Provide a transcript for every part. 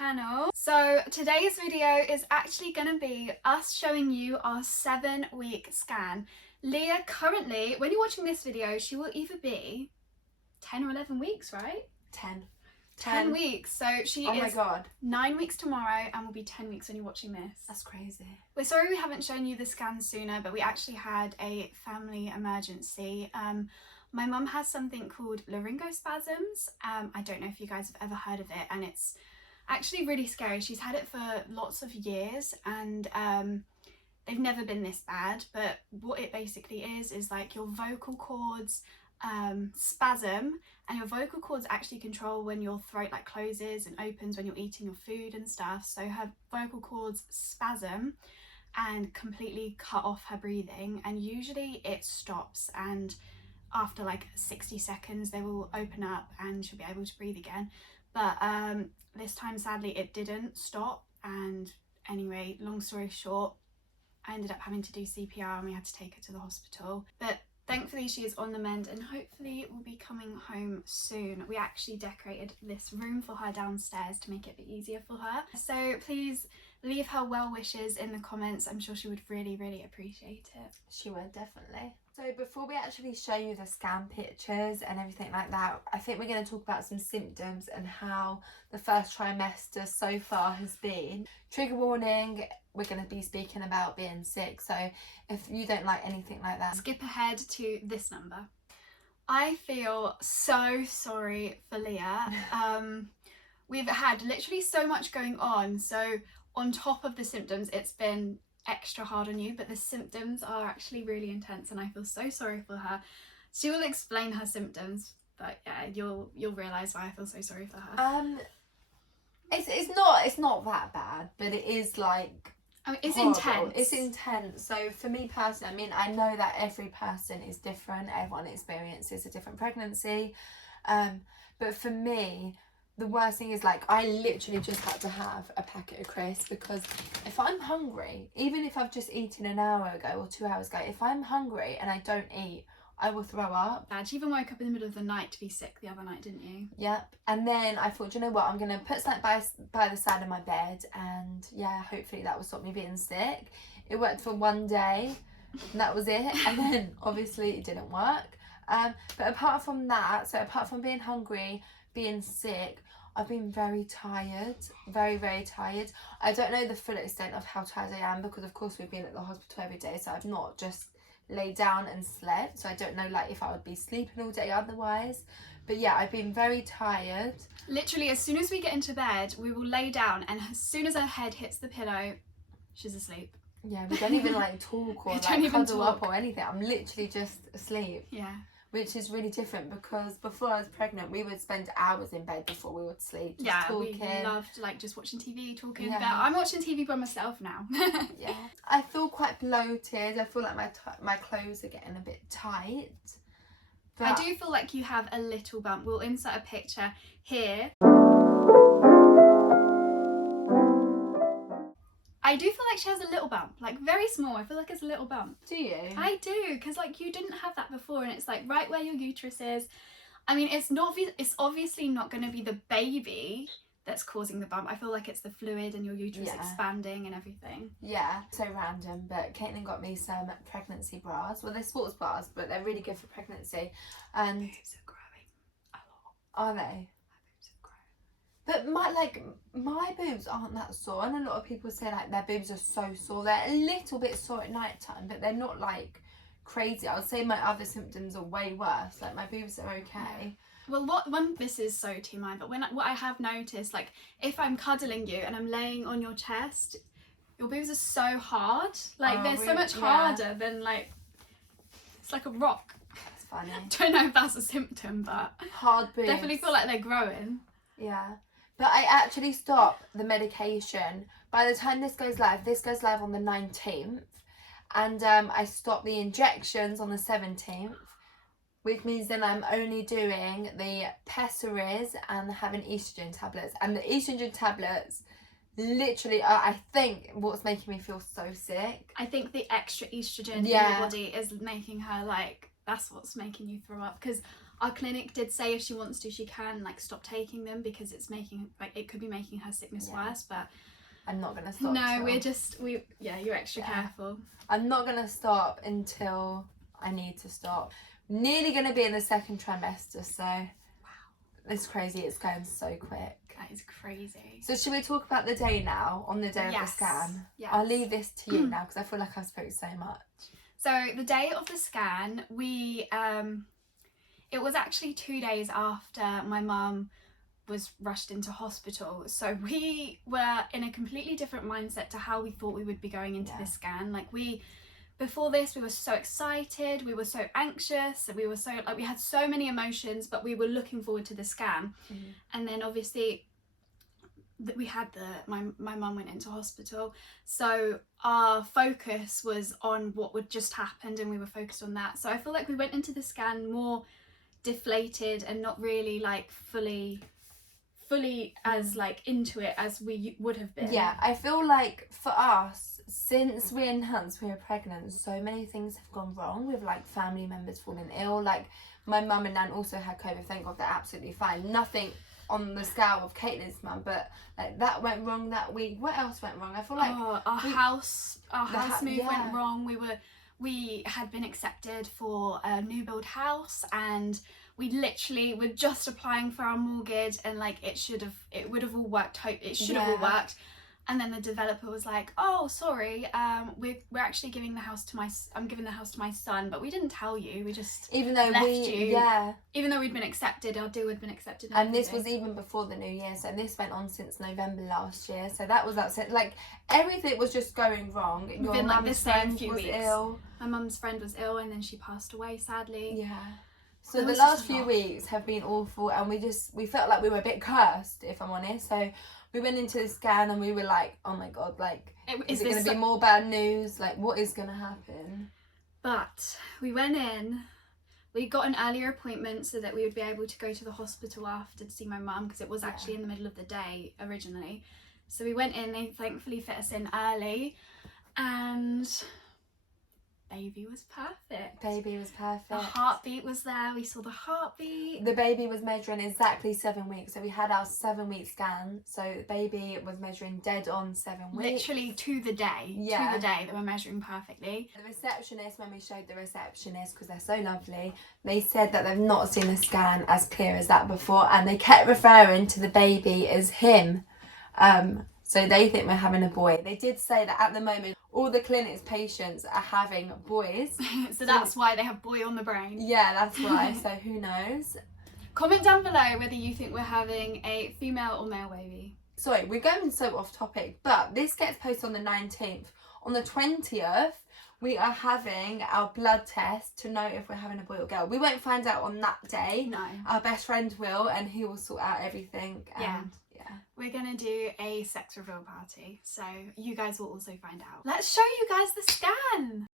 channel. So today's video is actually going to be us showing you our 7-week scan. Leah currently, when you're watching this video, she will either be 10 or 11 weeks, right? 10 weeks. So she oh my is God. 9 weeks tomorrow and will be 10 weeks when you're watching this. That's crazy. We're sorry we haven't shown you the scan sooner, but we actually had a family emergency. My mum has something called laryngospasms. I don't know if you guys have ever heard of it, and it's actually really scary. She's had it for lots of years and they've never been this bad, but what it basically is like your vocal cords spasm, and your vocal cords actually control when your throat like closes and opens when you're eating your food and stuff. So her vocal cords spasm and completely cut off her breathing, and usually it stops, and after like 60 seconds they will open up and she'll be able to breathe again. But this time sadly it didn't stop, and anyway, long story short, I ended up having to do CPR and we had to take her to the hospital. But thankfully she is on the mend and hopefully will be coming home soon. We actually decorated this room for her downstairs to make it a bit easier for her. So please leave her well wishes in the comments. I'm sure she would really appreciate it. She would, definitely. So before we actually show you the scan pictures and everything like that, I think we're going to talk about some symptoms and how the first trimester so far has been. Trigger warning, we're going to be speaking about being sick, so if you don't like anything like that, skip ahead to this number. I feel so sorry for Leah. We've had literally so much going on, so on top of the symptoms it's been extra hard on you, but the symptoms are actually really intense and I feel so sorry for her. She will explain her symptoms, but yeah, you'll realise why I feel so sorry for her. It's not that bad, but it is like, I mean, it's horrible. intense. It's intense. So for me personally, I mean, I know that every person is different, everyone experiences a different pregnancy, but for me, the worst thing is, like, I literally just had to have a packet of crisps, because if I'm hungry, even if I've just eaten an hour ago or 2 hours ago, if I'm hungry and I don't eat, I will throw up. Bad. You even woke up in the middle of the night to be sick the other night, didn't you? Yep. And then I thought, you know what, I'm going to put something by the side of my bed, and yeah, hopefully that will stop me being sick. It worked for one day and that was it. And then obviously it didn't work. But apart from that, so apart from being hungry, being sick, I've been very tired, very tired. I don't know the full extent of how tired I am, because of course we've been at the hospital every day, so I've not just laid down and slept, so I don't know like if I would be sleeping all day otherwise. But yeah, I've been very tired. Literally as soon as we get into bed we will lay down, and as soon as her head hits the pillow she's asleep. Yeah, we don't even like talk or like cuddle up or anything. I'm literally just asleep. Yeah. Which is really different, because before I was pregnant we would spend hours in bed before we would sleep, just talking. We loved like just watching TV, talking. Yeah. But I'm watching TV by myself now. Yeah, I feel quite bloated. I feel like my clothes are getting a bit tight. But I do feel like you have a little bump. We'll insert a picture here. I do feel like she has a little bump, like very small. I feel like it's a little bump. Do you? I do, because like you didn't have that before, and it's like right where your uterus is. I mean, it's obviously not going to be the baby that's causing the bump. I feel like it's the fluid and your uterus expanding and everything. Yeah, so random, but Caitlin got me some pregnancy bras. Well, they're sports bras, but they're really good for pregnancy. And boobs are growing a lot. Are they? But my boobs aren't that sore, and a lot of people say like their boobs are so sore. They're a little bit sore at night time, but they're not like crazy. I would say my other symptoms are way worse. Like my boobs are okay. Well, this is so TMI, but what I have noticed, like if I'm cuddling you and I'm laying on your chest, your boobs are so hard. Like they're so much harder than like, it's like a rock. That's funny. I don't know if that's a symptom, but hard boobs. Definitely feel like they're growing. Yeah. But I actually stopped the medication. By the time this goes live on the 19th. And I stopped the injections on the 17th. Which means then I'm only doing the pessaries and having estrogen tablets. And the estrogen tablets literally are, I think, what's making me feel so sick. I think the extra estrogen in your body is making her like, that's what's making you throw up. Because Our clinic did say if she wants to, she can like stop taking them because it's making like it could be making her sickness worse. But I'm not gonna stop. No, you're extra careful. I'm not gonna stop until I need to stop. Nearly gonna be in the second trimester, so wow, it's crazy. It's going so quick. That is crazy. So should we talk about the day now? On the day of the scan, I'll leave this to you now because I feel like I've spoken so much. So the day of the scan, it was actually 2 days after my mum was rushed into hospital. So we were in a completely different mindset to how we thought we would be going into this scan. Like before this, we were so excited, we were so anxious, we were so we had so many emotions, but we were looking forward to the scan. And then obviously we had my mum went into hospital, so our focus was on what would just happened, and we were focused on that. So I feel like we went into the scan more deflated and not really like fully as like into it as we would have been. Yeah, I feel like for us, since we announced we were pregnant, so many things have gone wrong with like family members falling ill. Like my mum and nan also had COVID, thank God they're absolutely fine. Nothing on the scale of Caitlin's mum, but like that went wrong that week. What else went wrong? I feel like our house move went wrong. We had been accepted for a new build house, and we literally were just applying for our mortgage, and like it would have all worked. It should have all worked. And then the developer was like, "Oh, sorry, we're actually giving the house to I'm giving the house to my son, but we didn't tell you. We just even though even though we'd been accepted, our deal had been accepted." And this was even before the new year, so this went on since November last year. So that was upset. Like everything was just going wrong. Your mum's friend was ill. My mum's friend was ill, and then she passed away, sadly. Yeah. So the last few weeks have been awful, and we felt like we were a bit cursed, if I'm honest. So we went into the scan and we were like, oh my God, like, is it going to be more bad news? Like, what is going to happen? But we went in, we got an earlier appointment so that we would be able to go to the hospital after to see my mum, because it was actually in the middle of the day originally. So we went in, they thankfully fit us in early, and baby was perfect. Baby was perfect. The heartbeat was there. We saw the heartbeat. The baby was measuring exactly 7 weeks. So we had our 7-week scan. So the baby was measuring dead on 7 weeks. Literally to the day. Yeah. To the day they were measuring perfectly. The receptionist, when we showed the receptionist, because they're so lovely, they said that they've not seen a scan as clear as that before. And they kept referring to the baby as him. So they think we're having a boy. They did say that at the moment, all the clinic's patients are having boys. So that's why they have boy on the brain. Yeah, that's why. So who knows? Comment down below whether you think we're having a female or male baby. Sorry, we're going so off topic, but this gets posted on the 19th. On the 20th, we are having our blood test to know if we're having a boy or girl. We won't find out on that day. No. Our best friend will, and he will sort out everything. Yeah. We're gonna do a sex reveal party, so you guys will also find out. Let's show you guys the scan.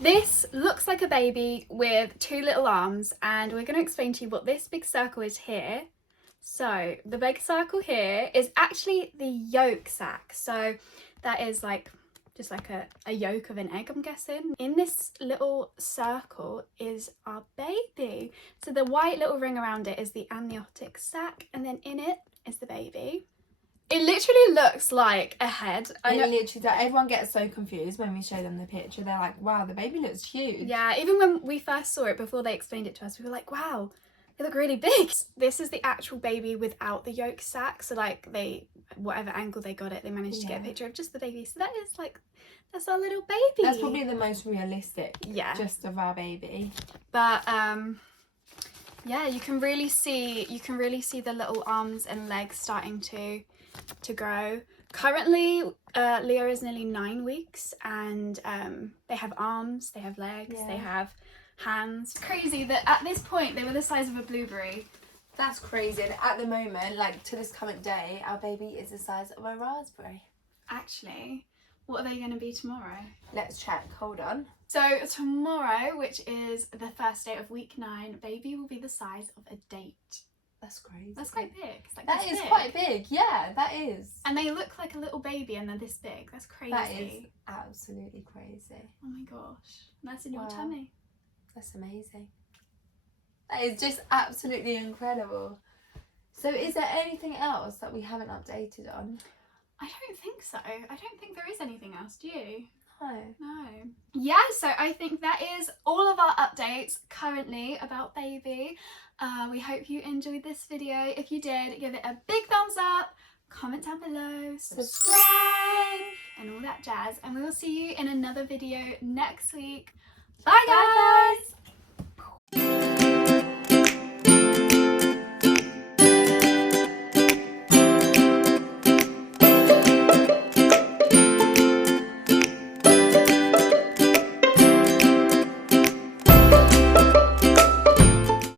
This looks like a baby with 2 little arms, and we're gonna explain to you what this big circle is here. So the big circle here is actually the yolk sac. So that is like just like a yolk of an egg, I'm guessing. In this little circle is our baby. So the white little ring around it is the amniotic sac, and then in it is the baby. It literally looks like a head. Everyone gets so confused when we show them the picture. They're like, wow, the baby looks huge. Yeah, even when we first saw it, before they explained it to us, we were like, wow, they look really big. This is the actual baby without the yolk sac. So like whatever angle they got it, they managed to get a picture of just the baby. So that is like, that's our little baby. That's probably the most realistic just of our baby. But yeah, you can really see the little arms and legs starting to grow. Currently Leah is nearly 9 weeks, and they have arms, they have legs, they have hands. Crazy that at this point they were the size of a blueberry. That's crazy. And at the moment, like to this current day, our baby is the size of a raspberry. Actually, what are they going to be tomorrow? Let's check. Hold on. So tomorrow, which is the first day of week 9, baby will be the size of a date. That's crazy. That's quite big. It's like That this is big. quite big. Yeah, that is. And they look like a little baby and they're this big. That's crazy. That is absolutely crazy. Oh my gosh. And that's in your Wow. tummy. That's amazing. That is just absolutely incredible. So is there anything else that we haven't updated on? I don't think so. I don't think there is anything else, do you? No. Yeah, so I think that is all of our updates currently about baby. We hope you enjoyed this video. If you did, give it a big thumbs up, comment down below, subscribe, and all that jazz. And we will see you in another video next week. Bye guys!